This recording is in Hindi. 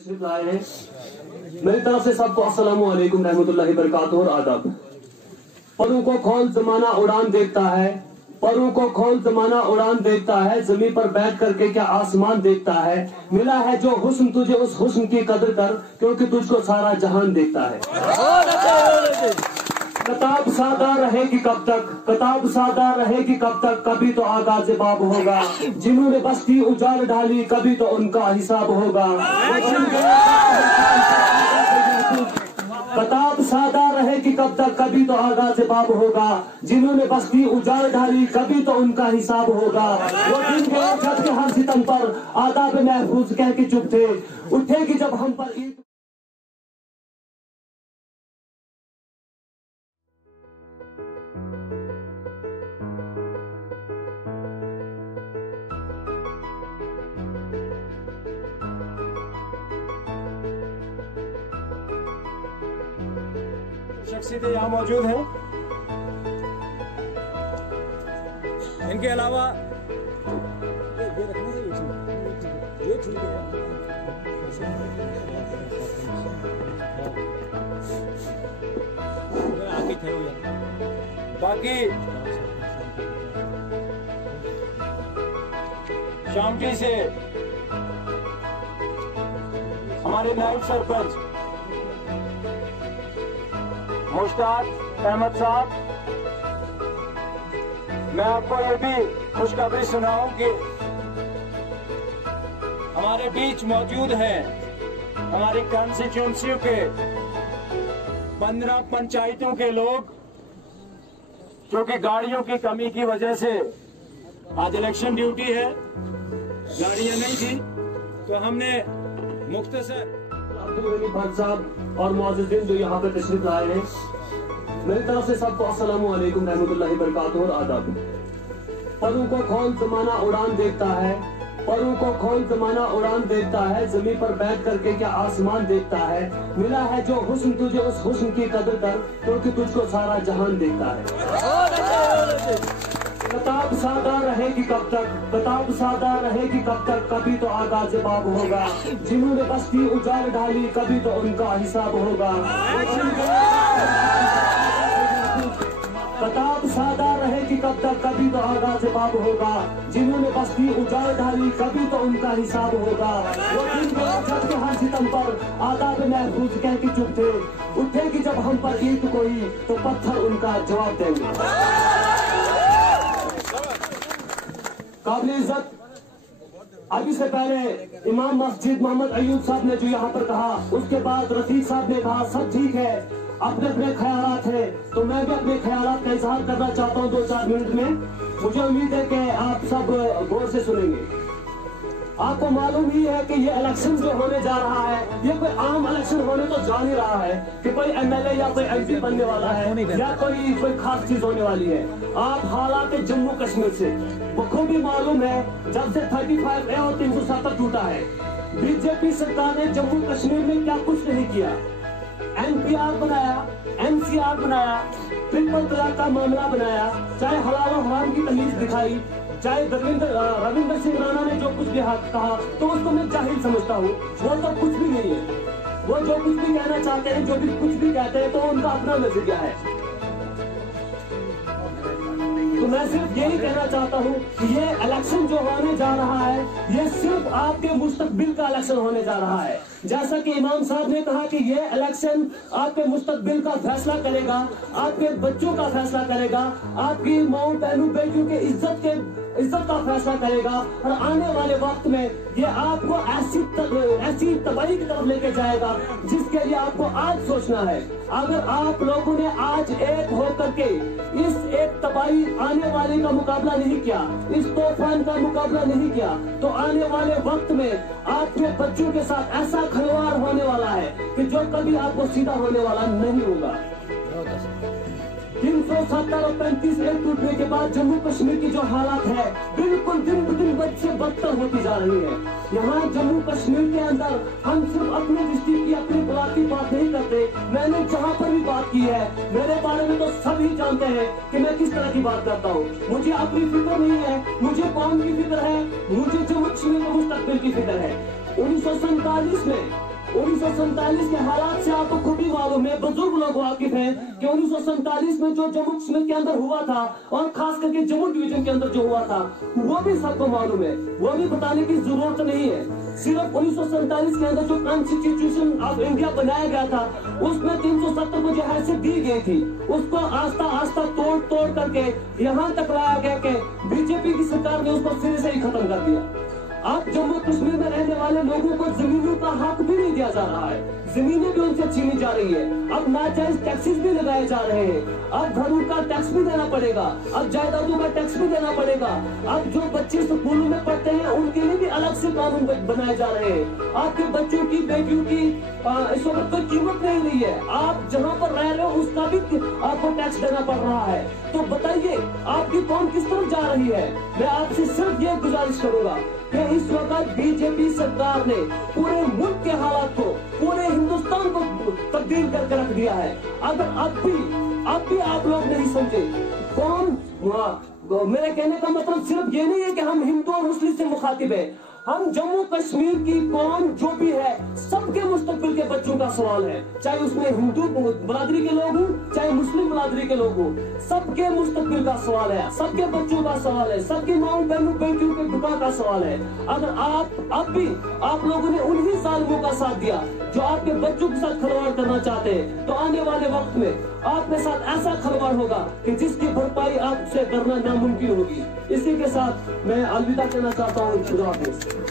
तशरीफ लाए हैं। मेरी तरफ से सबको अस्सलामु अलैकुम रहमतुल्लाहि बरकातुहू और आदाब। परों को खोल जमाना उड़ान देखता है, परों को खोल जमाना उड़ान देखता है, जमीन पर बैठ करके क्या आसमान देखता है। मिला है जो हुस्न तुझे उस हुस्न की कदर कर, क्योंकि तुझको सारा जहान देखता है। किताब सादा रहेगी कब तक, किताब सादा रहेगी कब तक, कभी तो आगाज़ बाब होगा। जिन्होंने बस्ती उजाड़ डाली कभी तो उनका हिसाब होगा। किताब सादा रहेगी कब तक, कभी तो आगाज़ बाब होगा। जिन्होंने बस्ती उजाड़ डाली कभी तो उनका हिसाब होगा। वो दिन गए जबकि हर सितम पर आदाब महफूज कह के चुप थे, उठेगी जब हम पर ईद। शख्सियतें यहाँ मौजूद हैं। इनके अलावा ये ठीक है। बाकी शामटी से हमारे नायब सरपंच मुश्ताक अहमद साहब, मैं आपको ये भी खुशखबरी सुनाऊं कि हमारे बीच मौजूद हैं हमारी कॉन्स्टिट्यूंसी के 15 पंचायतों के लोग, जो कि गाड़ियों की कमी की वजह से आज इलेक्शन ड्यूटी है, गाड़ियां नहीं थी, तो हमने मुख्तसर भट्ट साहब और मुअज़्ज़िज़ीन जो यहाँ पे तशरीफ लाए हैं, मेरी तरफ से सबको अस्सलामु अलैकुम रहमतुल्लाहि बरकातुहू और आदाब। परों को खोल जमाना उड़ान देखता है, परों को खोल जमाना उड़ान देखता है, जमीन पर बैठ करके क्या आसमान देखता है। मिला है जो हुस्न तुझे उस हुस्न की कदर कर, क्योंकि तुझको सारा जहान देखता है। किताब सादा रहेगी कब तक, किताब सादा रहेगी कब तक, कभी तो आगाज़ बाब होगा। जिन्होंने बस्ती उजाड़ डाली कभी तो उनका हिसाब होगा। किताब सादा रहेगी कब तक, कभी तो आगाज़ बाब होगा। जिन्होंने बस्ती उजाड़ डाली कभी तो उनका हिसाब होगा। वो दिन गए जबकि हर सितम पर आदाब महफूज कह के चुप थे, उठेगी जब हम पर ईद कोई तो पत्थर उनका जवाब देंगे। काबिल इज्जत, अभी से पहले इमाम मस्जिद मोहम्मद अयूब साहब ने जो यहाँ पर कहा, उसके बाद रफीक साहब ने कहा सब ठीक है, अपने अपने ख्यालात है, तो मैं भी अपने ख्यालात का इजहार करना चाहता हूँ 2-4 मिनट में। मुझे उम्मीद है कि आप सब गौर से सुनेंगे। आपको मालूम ही है कि ये इलेक्शन जो होने जा रहा है, ये कोई आम इलेक्शन होने तो जा नहीं रहा है कि कोई एमएलए या कोई एमपी बनने वाला है या कोई खास चीज होने वाली है। आप हालात जम्मू कश्मीर से बखूबी मालूम है, जब से 35A और 370 टूटा है, बीजेपी सरकार ने जम्मू कश्मीर में क्या कुछ नहीं किया। NPR बनाया, NCR बनाया, ट्रिपल तलाक का मामला बनाया, चाहे हलाल और हराम की तमीज दिखाई, चाहे रविंद्र सिंह राणा ने जो कुछ भी कहा, तो उसको मैं जाहिल समझता हूँ। वो तो कुछ भी नहीं है, वो जो कुछ भी कहना चाहते हैं, जो भी कुछ भी कहते हैं, तो उनका अपना नजरिया है। तो मैं सिर्फ यही कहना चाहता हूँ कि ये इलेक्शन जो होने जा रहा है, ये सिर्फ आपके मुस्तकबिल का इलेक्शन होने जा रहा है। जैसा कि इमाम साहब ने कहा कि ये इलेक्शन आपके मुस्तकबिल का फैसला करेगा, आपके बच्चों का फैसला करेगा, आपकी माओ बहनों बेटियों के इज्जत का फैसला करेगा। और आने वाले वक्त में ये आपको ऐसी तबाही की तरफ लेके जाएगा जिसके लिए आपको आज सोचना है। अगर आप लोगों ने आज एक होकर के इस एक तबाही आने वाले का मुकाबला नहीं किया, इस तूफान का मुकाबला नहीं किया, तो आने वाले वक्त में आपके बच्चों के साथ ऐसा खिलवाड़ होने वाला है कि जो कभी आपको सीधा होने वाला नहीं होगा। 370 और 35A टूटने के बाद जम्मू कश्मीर की जो हालात है, बिल्कुल दिन ब दिन बद से बदतर होती जा रही है। यहाँ जम्मू कश्मीर के अंदर हम सिर्फ अपने डिस्ट्रिक्ट की अपनी ब्लॉक की बात नहीं करते। मैंने जहाँ पर भी बात की है, मेरे बारे में तो सभी जानते हैं कि मैं किस तरह की बात करता हूँ। मुझे अपनी फिक्र नहीं है, मुझे कौम की फिक्र है, मुझे जम्मू कश्मीर के मुस्तकबिल की फिक्र है। 1947 के हालात से आपको खूब ही मालूम है, बुजुर्ग लोग वाकिफ हैं कि 1947 में जो जम्मू कश्मीर के अंदर हुआ था और खास करके जम्मू डिवीजन के अंदर जो हुआ था वो भी सबको मालूम है, वो भी बताने की जरूरत नहीं है। सिर्फ 1947 के अंदर जो कॉन्स्टिट्यूशन ऑफ इंडिया बनाया गया था उसमें 370 को जो हैसियत दी गई थी उसको आस्ता आस्ता तोड़ करके यहाँ तक लाया गया कि बीजेपी की सरकार ने उसको सिरे से ही खत्म कर दिया। अब जम्मू कश्मीर में रहने वाले लोगों को जमीनों का हक भी नहीं दिया जा रहा है, जमीनें भी उनसे छीनी जा रही है। अब नाजायज टैक्सेस भी लगाए जा रहे हैं, अब घरों का टैक्स भी देना पड़ेगा, अब जायदादों का टैक्स भी देना पड़ेगा। अब जो बच्चे स्कूलों में पढ़ते हैं उनके लिए भी अलग से कानून बनाए जा रहे हैं। आपके बच्चों की बेटियों की इस वक्त कोई कीमत नहीं रही है, आप जहाँ पर रह रहे हो उसका भी आपको टैक्स देना पड़ रहा है। तो बताइए आपकी कौम किस तरफ जा रही है? मैं आपसे सिर्फ ये गुजारिश करूंगा कि इस वक्त बीजेपी सरकार ने पूरे मुल्क के हालात को, पूरे हिंदुस्तान को तब्दील करके रख दिया है। अगर अब भी आप लोग नहीं समझे, कौन मेरे कहने का मतलब सिर्फ ये नहीं है कि हम हिंदू और मुस्लिम से मुखातिब है, हम जम्मू कश्मीर की कौम जो भी है सबके मुस्तकबिल के बच्चों का सवाल है, चाहे उसमें हिंदू बरादरी के लोग हों चाहे मुस्लिम बरादरी के लोग हों, सबके मुस्तकबिल का सवाल है, सबके बच्चों का सवाल है, सबकी माओ बहनों बेटियों के दुआ का सवाल है। अगर अब भी आप लोगों ने उन्हीं जालिमों का साथ दिया जो आपके बच्चों के साथ खिलवाड़ करना चाहते हैं, तो आने वाले वक्त में आपके साथ ऐसा खिलवाड़ होगा कि जिसकी भरपाई आपसे करना नामुमकिन होगी। इसी के साथ मैं अलविदा कहना चाहता हूँ। खुदा हाफिज़।